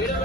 ఏడవ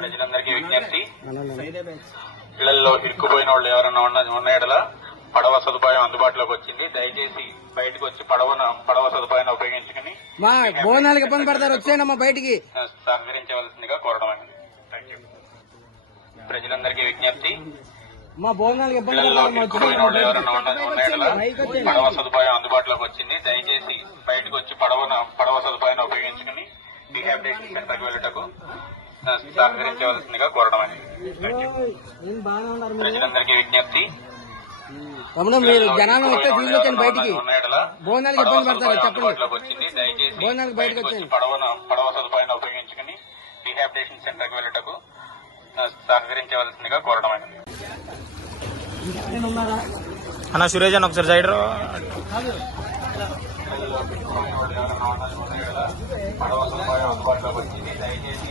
ప్రజలందరికీ విజ్ఞప్తి. ఇళ్ళలో ఇరుక్కుపోయిన వాళ్ళు ఎవరైనా ఉన్న ఉన్న ఎడల పడవ సదుపాయం అందుబాటులోకి వచ్చింది. దయచేసి బయటకు వచ్చి పడవన పడవ సదుపాయాన్ని ఉపయోగించుకుని మా భోజనాలకు ఇబ్బంది పడతారు. వచ్చేయండమ్మా బయటికి. సహకరించవలసిందిగా కోరడం అండి ప్రజలందరికీ విజ్ఞప్తి. మా భోజనాలకు ఇబ్బంది ఇళ్ళలో పడతారమ్మా ఇరుక్కుపోయిన వాళ్ళు ఎవరైనా ఉన్న ఉన్న ఎడల పడవ సదుపాయం అందుబాటులోకి వచ్చింది. దయచేసి బయటకు వచ్చి పడవన పడవ సదుపాయాన్ని ఉపయోగించుకుని రీహాబిలిటేషన్ సెంటర్కి వెళ్ళటకు సహకరించవలసిందిగా కోరడం మీరు? ప్రజలందరికీ విజ్ఞప్తి. తమ్ముడు మీరు జనాలను వస్తే తీసుకొచ్చాను బయటికి భోజనాలకు ఇబ్బంది పడతారు? చెప్పండి. అందుబాటులోకి వచ్చింది దయచేసి భోజనాలకు బయటకు బయటకు వచ్చి వచ్చేయండి. పడవన పడవ సదుపాయాన్ని ఉపయోగించుకుని రీహాబిలిటేషన్ సెంటర్కి వెళ్ళటకు సహకరించవలసిందిగా కోరడం అన్న సురేష్ అన్న ఒకసారి సైడ్ రా. పడవ సదుపాయం అందుబాటులోకి వచ్చింది దయచేసి